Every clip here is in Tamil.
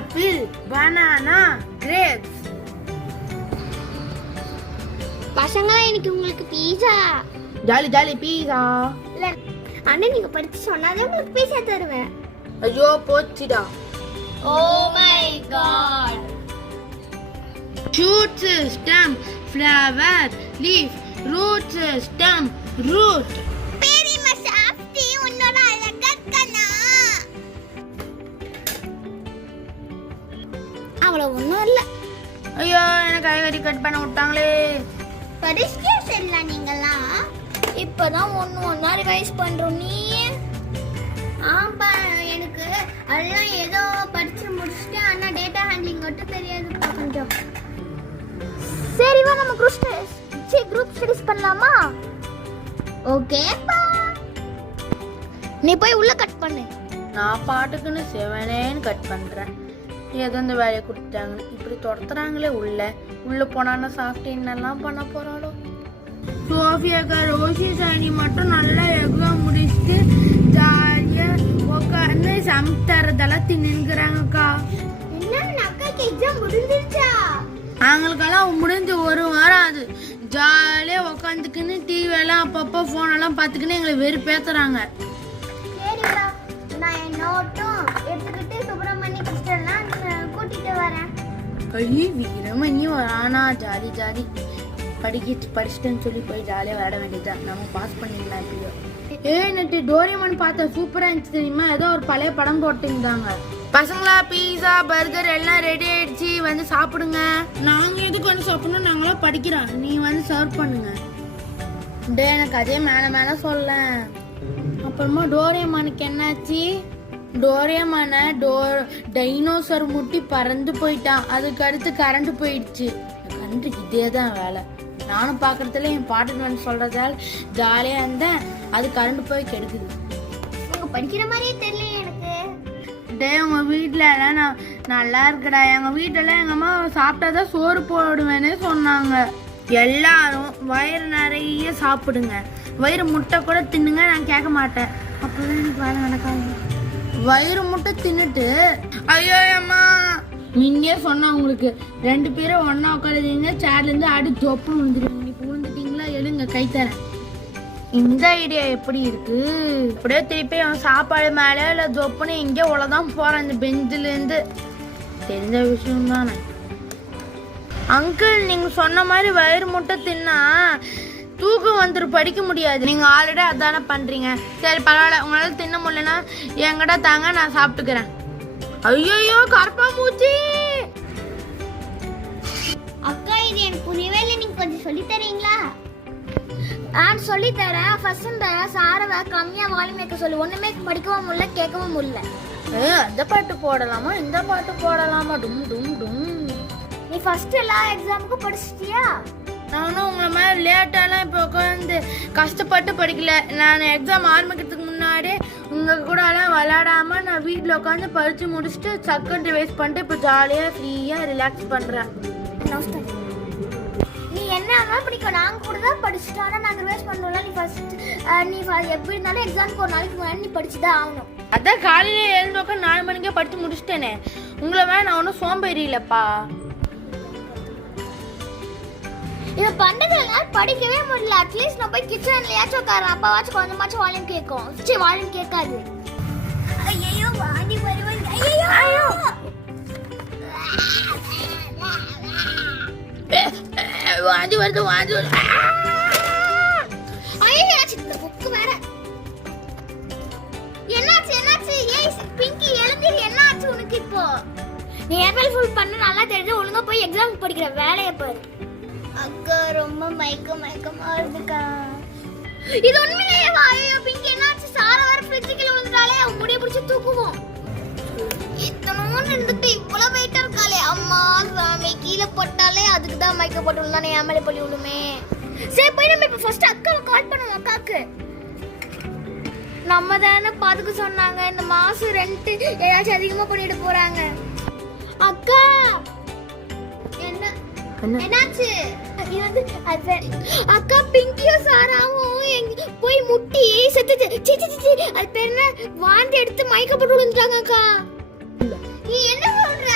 Apple, banana, grapes. பசங்களா இன்னைக்கு உங்களுக்கு பீஸா. ஜாலி ஜாலி பீஸா. இல்ல அண்ணா நீங்க படிச்சு சொன்னாலே உங்களுக்கு பீஸா தருவேன். ஐயோ போச்சுடா. Oh my god. Shoots, stem, flower, leaf, roots, stem, root. பெரியம்மா சாப்பிட்டு உன்னோட அழகா கண்ணா. அவ்வளவு ஒண்ணும் இல்ல. ஐயோ எனக்கு காய்கறி கட் பண்ண விட்டாங்களே. படிச்சுட்டே சரில நீங்களா. இப்பதான் ஒண்ணா ரிவைஸ் பண்றோம். நீ ஆம்பா எனக்கு எல்லாம் ஏதோ படிச்சு முடிச்சுட்டு ஆனா டேட்டா ஹேண்ட்லிங் மட்டும் தெரியாதுப்பா கொஞ்சம். சரி வா நம்ம குரூப் ஸ்டடீஸ் பண்ணலாமா? ஓகேப்பா. நீ போய் உள்ள கட் பண்ணு. நான் பாட்டுக்குன்னு செவனேன்னு கட் பண்றேன். ஏதோ இந்த வேலையை கொடுத்தாங்க. இப்படி துரத்துறாங்களே உள்ள போனான்னா சாப்பிட்டு என்னெல்லாம் பண்ண போறாளோ. சோஃபியாக்கா ரோஷி சாணி மட்டும் நல்லா எக்ஸாம் முடிச்சுட்டு ஜாலியா உட்காந்து சமைத்தரதெல்லாம் தின்னுங்கிறாங்கக்கா. என்ன அக்காக்கு எக்ஸாம் முடிஞ்சிருச்சா? அவங்களுக்கெல்லாம் முடிஞ்சு ஒரு வாரம் ஆகுது. ஜாலியா உட்காந்துக்குன்னு டிவி எல்லாம் அப்பப்போ போன் எல்லாம் பார்த்துக்கின்னு எங்களை வெறுப்பேத்துறாங்க. சரிடா நான் என் நோட்டும் எடுத்துக்கிட்டு சுப்பிரமணிய கிருஷ்ணன்லாம் கூட்டிட்டு வரேன். ஐயோ வீரமணியும் வரானா. ஜாலி ஜாலி படிச்சுட்டேன்னு சொல்லி போய் ஜாலியா விளையாட வேண்டியதுதான். நம்ம பாஸ் பண்ணிடலாம் எப்படியோ. நேற்று டோரேமான் பார்த்தேன், சூப்பரா இருந்துச்சு தெரியுமா? ஏதோ ஒரு பழைய படம் போட்டுருந்தாங்க. பசங்களா பீஸா பர்கர் எல்லாம் ரெடி ஆயிடுச்சு, வந்து சாப்பிடுங்க. நாங்க எதுக்கு வந்து சாப்பிடணும்? நாங்களும் படிக்கிறோம். நீ வந்து சர்வ் பண்ணுங்க. டே எனக்கு அதே மேல சொல்ல. அப்புறமா டோரேமானுக்கு என்னாச்சு? டோரேமான டைனோசர் முட்டி பறந்து போயிட்டான். அதுக்கு அடுத்து கரண்ட் போயிடுச்சு. கரண்ட்டுக்கு இதே தான் வேலை. நானும் பாக்குறதுல என் பாட்டு வந்து சொல்றதால ஜாலியா இருந்தேன். அது கரண்ட் போய் கெடுக்குது. உங்க படிக்கிற மாதிரியே தெரியல எனக்கு. டே உங்க வீட்டுல எல்லாம் நான் நல்லா இருக்கடா. எங்க வீட்டுல எங்க அம்மா சாப்பிட்டாதான் சோறு போடுவேன்னு சொன்னாங்க. எல்லாரும் வயிறு நிறைய சாப்பிடுங்க, வயிறு முட்டை கூட தின்னுங்க. நான் கேட்க மாட்டேன். அப்பதான் எனக்கு வேலை நடக்காது. வயிறு முட்டை தின்னுட்டு ஐயோ அம்மா முன்னே சொன்னா உங்களுக்கு 2 பேரும் ஒன்னா உட்காருதீங்க, சேர்ல இருந்து அடி தொப்பு விழுந்துருவீங்க. இப்ப விழுந்துட்டீங்களா? எழுங்க கை தரேன். இந்த ஐடியா எப்படி இருக்கு? அப்படியே திருப்பி அவன் சாப்பாடு மேலே இல்ல தொப்புன்னு எங்கே உலதான் போறான் இந்த பெஞ்சில இருந்து. தெரிஞ்ச விஷயம் தானே. அங்கிள் நீங்க சொன்ன மாதிரி வயிறு முட்டை தின்னா தூக்கம் வந்துடும், படிக்க முடியாது. நீங்க ஆல்ரெடி அதானே பண்றீங்க. சரி பரவாயில்ல, உங்களால தின்ன முடியலன்னா என்கிட்ட தாங்க, நான் சாப்பிட்டுக்கிறேன். ஐயோ கருப்பா மூச்சி. அக்கா இது எனக்கு புரியவே இல்லை. நீங்க கொஞ்சம் சொல்லி தரீங்களா? நான் சொல்லி தரேன். ஃபர்ஸ்ட் சாரவை கம்மியா வால்யூம் வைக்க சொல்லு. ஒண்ணுமே படிக்கவும் முடியல கேட்கவும் முடியல. அந்த பாட்டு போடலாமா இந்த பாட்டு போடலாமா? டும் டும் டும். நீ ஃபர்ஸ்ட் எல்லா எக்ஸாமுக்கும் படிச்சிட்டியா? நானும் உங்களை மாதிரி லேட்டாலாம் இப்போ உட்காந்து கஷ்டப்பட்டு படிக்கல. நான் எக்ஸாம் ஆரம்பிக்கிறதுக்கு முன்னாடி உங்க கூட எல்லாம் விளையாடாம நான் வீட்டில் உட்காந்து படிச்சு முடிச்சுட்டு சக்கர் ரிவைஸ் பண்ணிட்டு இப்போ ஜாலியாக ஃப்ரீயாக ரிலாக்ஸ் பண்ணுறேன். நீ என்ன படிக்க நாங்கள் கூட தான் படிச்சுட்டோம். ஆனால் நாங்கள் ரிவைஸ் பண்ணோம்ல. நீ எப்படி இருந்தாலும் எக்ஸாமுக்கு ஒரு நாளைக்கு முன்னாடி நீ படிச்சு தான் ஆகணும். அதான் காலையில் எழுந்து உட்காந்து 4 மணிக்கே படித்து முடிச்சிட்டேனே. உங்களை வேற நான் ஒன்றும் சோம்பேறி இல்லைப்பா. இதை பண்றதுனால படிக்கவே முடியல. அட்லீஸ்ட் நான் போய் கிச்சன்லயாச்சும் உட்காரேன். அப்பவாச்சும் கொஞ்சமாச்சும் வால்யூம் கேட்கும். சரி வால்யூம் கேட்காது. ஐயோ வாந்தி வருவாங்க. ஐயோ வாந்தி வருது வாந்தி வருது. ஐயோ இந்த புக்கு வேற. என்னாச்சு ஏய் பிங்கி எழுந்திரு. என்னாச்சு உனக்கு இப்போ? நீ ஏபிள் ஃபுல் பண்ண நல்லா தெரிஞ்சு ஒழுங்கா போய் எக்ஸாம் படிக்கிற வேலையை பாரு. அக்கா ரொம்ப மயக்கமா இருக்குக்கா. இது உண்மையிலேயே ஐயோ பிங்கி என்னாச்சு? சாரா வர ஃப்ரிட்ஜுக்குள்ள விழுந்துட்டாலே அவ முடிய பிடிச்சு தூக்குவோம். இத்தனோன்னு இருந்துட்டு இவ்வளவு வெயிட்டா இருக்காளே. அம்மா சாமி கீழே போட்டாலே அதுக்கு தான் மயக்க போட்டு விழுந்தானே ஏமலே பள்ளி விழுமே. சரி போய் நம்ம இப்ப ஃபர்ஸ்ட் அக்காவை கால் பண்ணுவோம். அக்காக்கு நம்ம தானே பாத்துக்க சொன்னாங்க. இந்த மாசம் ரெண்ட் ஏதாச்சும் அதிகமா பண்ணிட்டு போறாங்க. அக்கா என்னாச்சு? இது வந்து அக்கா பிங்கியும் சாராவும் போய் முட்டி செத்து. அது பேர் என்ன? வாந்தி எடுத்து மயக்கப்பட்டு விழுந்துட்டாங்க அக்கா. நீ என்ன சொல்ற?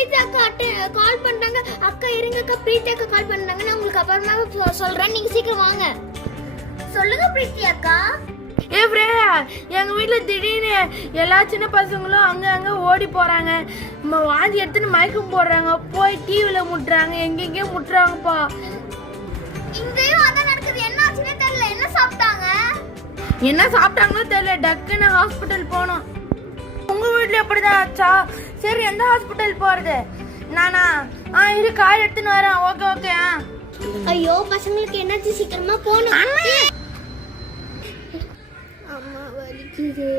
பிரீத்தி அக்கா கால் பண்ணாங்க. அக்கா இருங்க அக்கா, பிரீத்தி அக்கா கால் பண்ணாங்க. நான் உங்களுக்கு அப்புறமா சொல்றேன், நீங்க சீக்கிரம் வாங்க. சொல்லுங்க பிரீத்தி அக்கா. ஏ ஃப்ரேயா, எங்க வீட்டுல திடீர்னு எல்லா சின்ன பசங்களும் அங்க ஓடி போறாங்க. வாந்தி எடுத்துன்னு மயக்கம் போடுறாங்க, போய் டிவில முட்டுறாங்க, எங்கெங்கே முட்டுறாங்கப்பா. இங்கேயும் அதான் நடக்குது. என்ன ஆச்சுன்னே தெரியல. என்ன சாப்பிட்டாங்க? என்ன சாப்பிட்டாங்களோ தெரியல. டக்குன்னு ஹாஸ்பிட்டல் போனோம். உங்க வீட்டுல எப்படிதான் ஆச்சா? சரி, எந்த ஹாஸ்பிட்டல் போறது? நானா இரு, கால் எடுத்துன்னு வரேன். Okay okay. ஐயோ, பசங்களுக்கு என்னாச்சு? சீக்கிரமா போகணும். அம்மா வலிக்குது.